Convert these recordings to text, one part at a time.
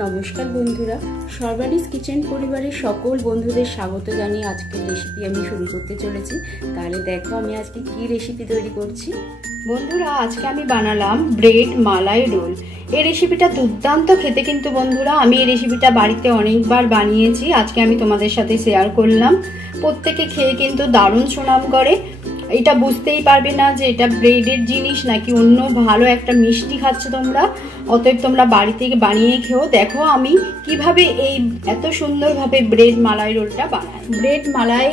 নমস্কার বন্ধুরা, সর্বারিস কিচেন পরিবারের সকল বন্ধুদের স্বাগত জানিয়ে আজকের রেসিপি আমি শুরু করতে চলেছি। তাহলে দেখো আমি আজকে কি রেসিপি তৈরি করছি। বন্ধুরা, আজকে আমি বানালাম ব্রেড মালাই রোল। এই রেসিপিটা দুর্দান্ত খেতে, কিন্তু বন্ধুরা আমি এই রেসিপিটা বাড়িতে অনেকবার বানিয়েছি, আজকে আমি তোমাদের সাথে শেয়ার করলাম। প্রত্যেকে খেয়ে কিন্তু দারুণ সুনাম করে। এটা বুঝতেই পারবে না যে এটা ব্রেডের জিনিস নাকি অন্য ভালো একটা মিষ্টি খাচ্ছে তোমরা। অতএব তোমরা বাড়ি থেকে বানিয়ে খেও। দেখো আমি কিভাবে এই এত সুন্দরভাবে ব্রেড মালাই রোলটা বানাই। ব্রেড মালাই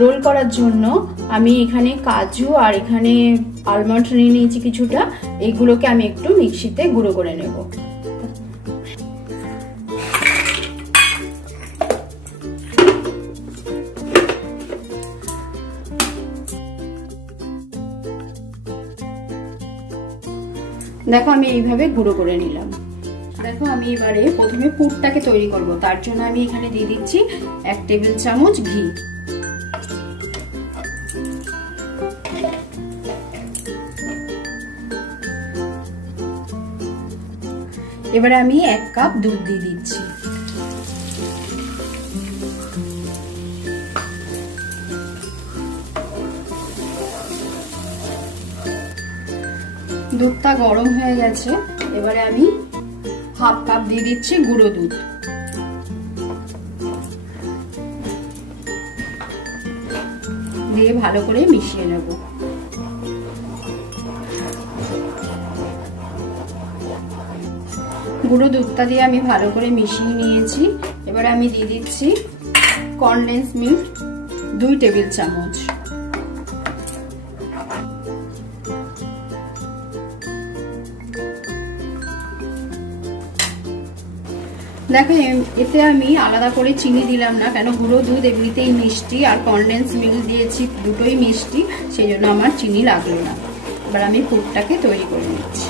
রোল করার জন্য আমি এখানে কাজু আর এখানে আলমন্ড নিয়ে নিয়েছি কিছুটা। এইগুলোকে আমি একটু মিক্সিতে গুঁড়ো করে নেব। দেখো আমি এইভাবে গুঁড়ো করে নিলাম। দেখো আমি এবারে প্রথমে পুরটাকে তৈরি করব। তার জন্য আমি এখানে দিয়ে দিচ্ছি 1 টেবিল চামচ ঘি। এবারে আমি 1 কাপ দুধ দিয়ে দিচ্ছি। দুধটা গরম হয়ে গেছে, এবারে আমি 1/2 কাপ দিয়ে দিচ্ছি গুঁড়ো দুধ। দিয়ে ভালো করে মিশিয়ে নেব। গুঁড়ো দুধটা দিয়ে আমি ভালো করে মিশিয়ে নিয়েছি। এবারে আমি দিয়ে দিচ্ছি কনডেন্স মিল্ক 2 টেবিল চামচ। দেখো এতে আমি আলাদা করে চিনি দিলাম না, কেন গুঁড়ো দুধ এমনিতেই মিষ্টি আর কনডেন্স মিল্ক দিয়েছি, দুটোই মিষ্টি, সেই জন্য আমার চিনি লাগলো না। এবার আমি পুরটাকে তৈরি করে নিচ্ছি।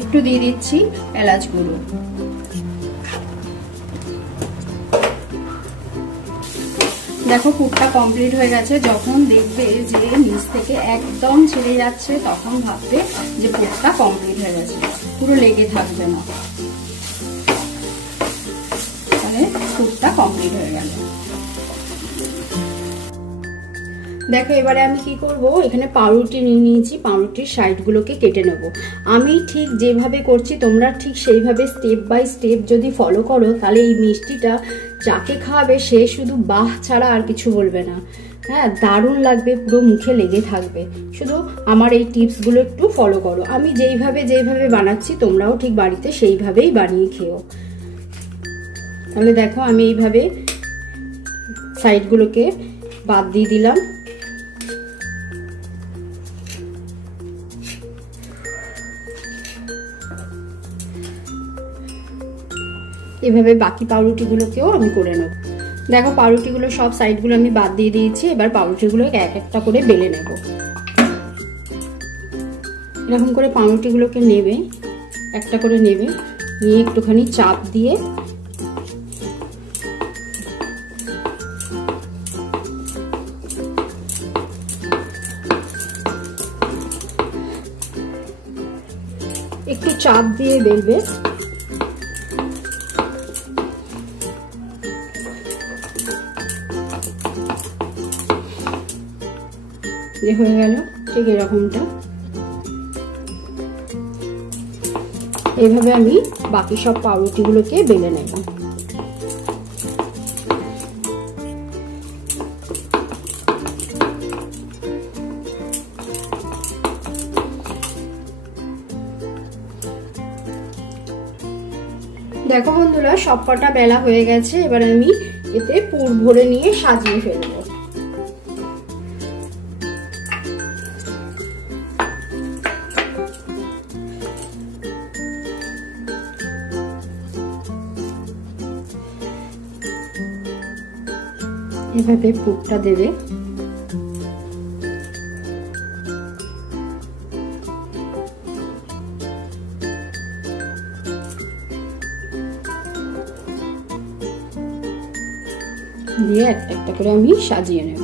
একটু দিয়ে দিচ্ছি এলাচ গুঁড়ো। দেখো পুরটা কমপ্লিট হয়ে গেছে। যখন দেখবে যে নিচ থেকে একদম ছেড়ে যাচ্ছে তখন ভাববে যে পুরটা কমপ্লিট হয়ে গেছে, পুরো লেগে থাকবে না, তাহলে পুরটা কমপ্লিট হয়ে গেল। দেখো এবারে আমি কি করব, এখানে পাউরুটি নিয়ে নিয়েছি, পাউরুটির সাইডগুলোকে কেটে নেব। আমি ঠিক যেভাবে করছি তোমরা ঠিক সেইভাবে স্টেপ বাই স্টেপ যদি ফলো করো, তাহলে এই মিষ্টিটা যাকে খাওয়াবে সে শুধু বাহ ছাড়া আর কিছু বলবে না। হ্যাঁ, দারুণ লাগবে, পুরো মুখে লেগে থাকবে। শুধু আমার এই টিপসগুলো একটু ফলো করো। আমি যেইভাবে বানাচ্ছি তোমরাও ঠিক বাড়িতে সেইভাবেই বানিয়ে খেও। তাহলে দেখো আমি এইভাবে সাইডগুলোকে বাদ দিয়ে দিলাম। এভাবে বাকি পাউরুটিগুলোকেও আমি করে নেব। দেখো পাউরুটিগুলো সব সাইডগুলো আমি বাদ দিয়ে দিয়েছি। এবার পাউরুটিগুলোকে এক একটা করে বেলে নেব। এরকম করে পাউরুটিগুলোকে নেবে, একটা করে নেবে, নিয়ে একটুখানি চাপ দিয়ে একটু চাপ দিয়ে বেলবে। হয়ে গেল ঠিক এরকমটা। এইভাবে আমি বাকি সব পাউরুটিগুলোকে বেলে নেব। দেখো বন্ধুরা সব কটা বেলা হয়ে গেছে। এবার আমি এতে পুর ভরে নিয়ে সাজিয়ে ফেলবো। এভাবে পুরটা দেবে। দিয়ে একটা একটা করে আমি সাজিয়ে নেব।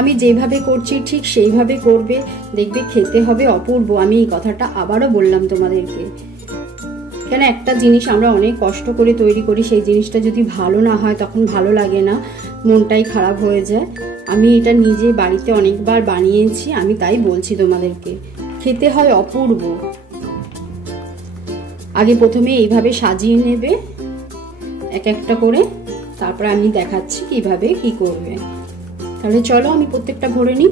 আমি যেভাবে করছি ঠিক সেইভাবে করবে, দেখবে খেতে হবে অপূর্ব। আমি এই কথাটা আবারও বললাম তোমাদেরকে। কেন একটা জিনিস আমরা অনেক কষ্ট করে তৈরি করি, সেই জিনিসটা যদি ভালো না হয় তখন ভালো লাগে না, মনটাই খারাপ হয়ে যায়। আমি এটা নিজে বাড়িতে অনেকবার বানিয়েছি, আমি তাই বলছি তোমাদেরকে, খেতে হয় অপূর্ব। আগে প্রথমে এইভাবে সাজিয়ে নেবে এক একটা করে, তারপর আমি দেখাচ্ছি কিভাবে কি করবে। তাহলে চলো আমি প্রত্যেকটা ভরে নিই।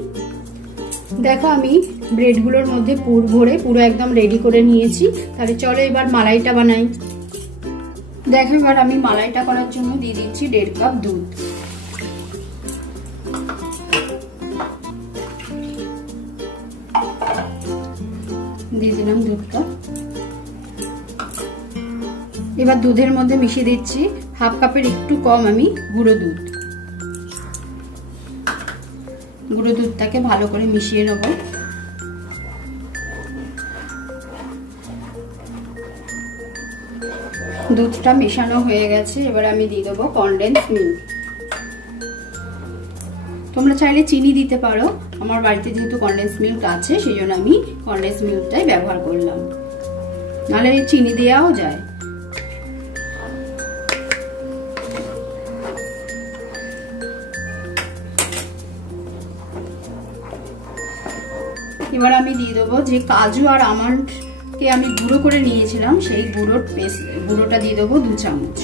দেখো আমি ব্রেডগুলোর মধ্যে পুর ভরে পুরো একদম রেডি করে নিয়েছি। তাহলে চলো এবার মালাইটা বানাই। দেখো এবার আমি মালাইটা করার জন্য দিয়ে দিচ্ছি 1.5 কাপ দুধ। দিয়ে দিলাম দুধটা। এবার দুধের মধ্যে মিশিয়ে দিচ্ছি 1/2 কাপের একটু কম আমি গুঁড়ো দুধ। গুঁড়ো দুধটাকে ভালো করে মিশিয়ে নেব। দুধটা মেশানো হয়ে গেছে, এবার আমি দিয়ে দেবো কনডেন্স মিল্ক। তোমরা চাইলে চিনি দিতে পারো, আমার বাড়িতে যেহেতু কনডেন্স মিল্ক আছে সেই জন্য আমি কনডেন্স মিল্কটাই ব্যবহার করলাম, নাহলে চিনি দেওয়াও যায়। এবার আমি দিয়ে দেবো যে কাজু আর আমন্ডকে আমি গুঁড়ো করে নিয়েছিলাম, সেই গুঁড়োটা দিয়ে দেবো 2 চামচ।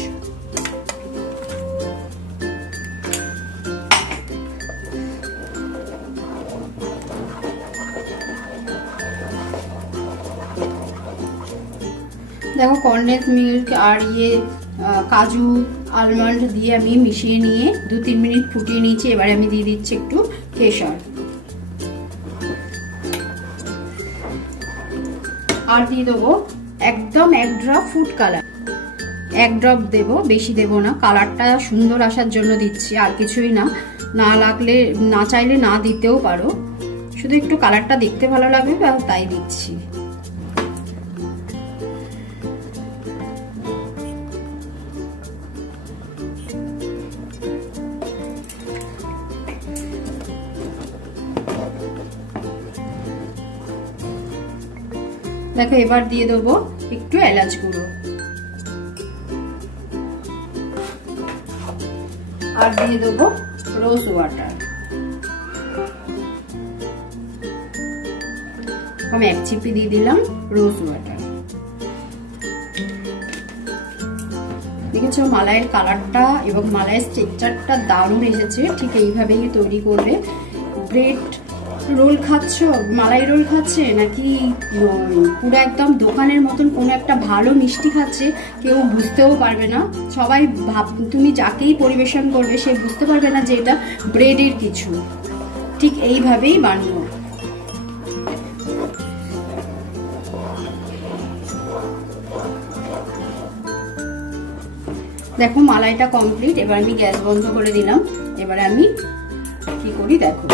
দেখো কনডেন্স মিল্ক আর কাজু আলমন্ড দিয়ে আমি মিশিয়ে নিয়ে 2-3 মিনিট ফুটিয়ে নিয়েছি। এবারে আমি দিয়ে দিচ্ছি একটু কেশর, আর দিয়ে দেবো একদম 1 ড্রপ ফুড কালার। 1 ড্রপ দেবো, বেশি দেবো না, কালারটা সুন্দর আসার জন্য দিচ্ছি, আর কিছুই না। না লাগলে, না চাইলে না দিতেও পারো, শুধু একটু কালারটা দেখতে ভালো লাগবে তাই দিচ্ছি। দেখো এবার দিয়ে দেবো একটু এলাচ গুঁড়ো, আর দিয়ে দেবো রোজ ওয়াটার। আমি 1 চিপি দিয়ে দিলাম রোজ ওয়াটার। দেখেছো মালাইয়ের কালারটা এবং মালাইয়ের টেক্সচারটা দারুণ এসেছে। ঠিক এইভাবেই তৈরি করবে। ব্রেড রোল খাচ্ছ, মালাই রোল খাচ্ছে নাকি পুরো একদম দোকানের মতন কোনো একটা ভালো মিষ্টি খাচ্ছে, কেউ বুঝতেও পারবে না। সবাই তুমি যাকেই পরিবেশন করবে সে বুঝতে পারবে না যে এটা ব্রেডের কিছু। ঠিক এইভাবেই বানিও। দেখো মালাইটা কমপ্লিট। এবার আমি গ্যাস বন্ধ করে দিলাম। এবারে আমি কি করি দেখো।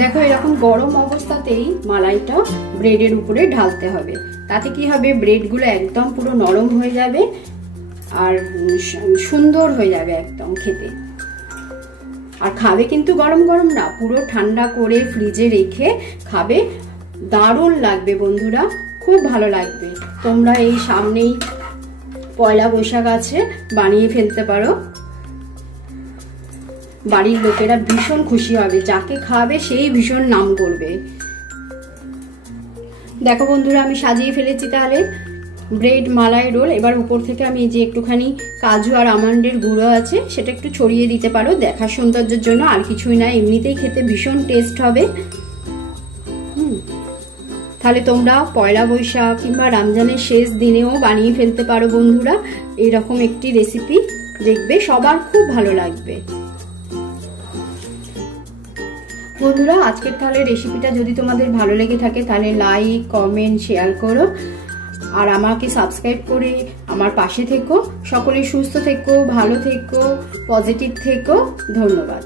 দেখো এরকম গরম অবস্থাতেই মালাইটা ব্রেডের উপরে ঢালতে হবে। তাতে কি হবে, ব্রেডগুলো একদম পুরো নরম হয়ে যাবে আর সুন্দর হয়ে যাবে একদম খেতে। আর খাবে কিন্তু গরম গরম না, পুরো ঠান্ডা করে ফ্রিজে রেখে খাবে, দারুণ লাগবে বন্ধুরা, খুব ভালো লাগবে। তোমরা এই সামনেই পয়লা বৈশাখ আছে, বানিয়ে ফেলতে পারো। বাড়ির লোকেরা ভীষণ খুশি হবে, যাকে খাবে সেই ভীষণ নাম করবে। দেখো বন্ধুরা আমি সাজিয়ে ফেলেছি তাহলে ব্রেড মালাই রোল। এবার উপর থেকে আমি যে একটুখানি কাজু আর আমন্ডের গুঁড়ো আছে সেটা একটু ছড়িয়ে দিতে পারো, দেখার সৌন্দর্যের জন্য, আর কিছুই না, এমনিতেই খেতে ভীষণ টেস্ট হবে। তাহলে তোমরা পয়লা বৈশাখ কিংবা রমজানের শেষ দিনেও বানিয়ে ফেলতে পারো বন্ধুরা। এরকম একটি রেসিপি দেখবে সবার খুব ভালো লাগবে। বন্ধুরা আজকের তাহলে রেসিপিটা যদি তোমাদের ভালো লেগে থাকে তাহলে লাইক, কমেন্ট, শেয়ার করো আর আমাকে সাবস্ক্রাইব করে আমার পাশে থেকো। সকলে সুস্থ থেকো, ভালো থেকো, পজিটিভ থেকো। ধন্যবাদ।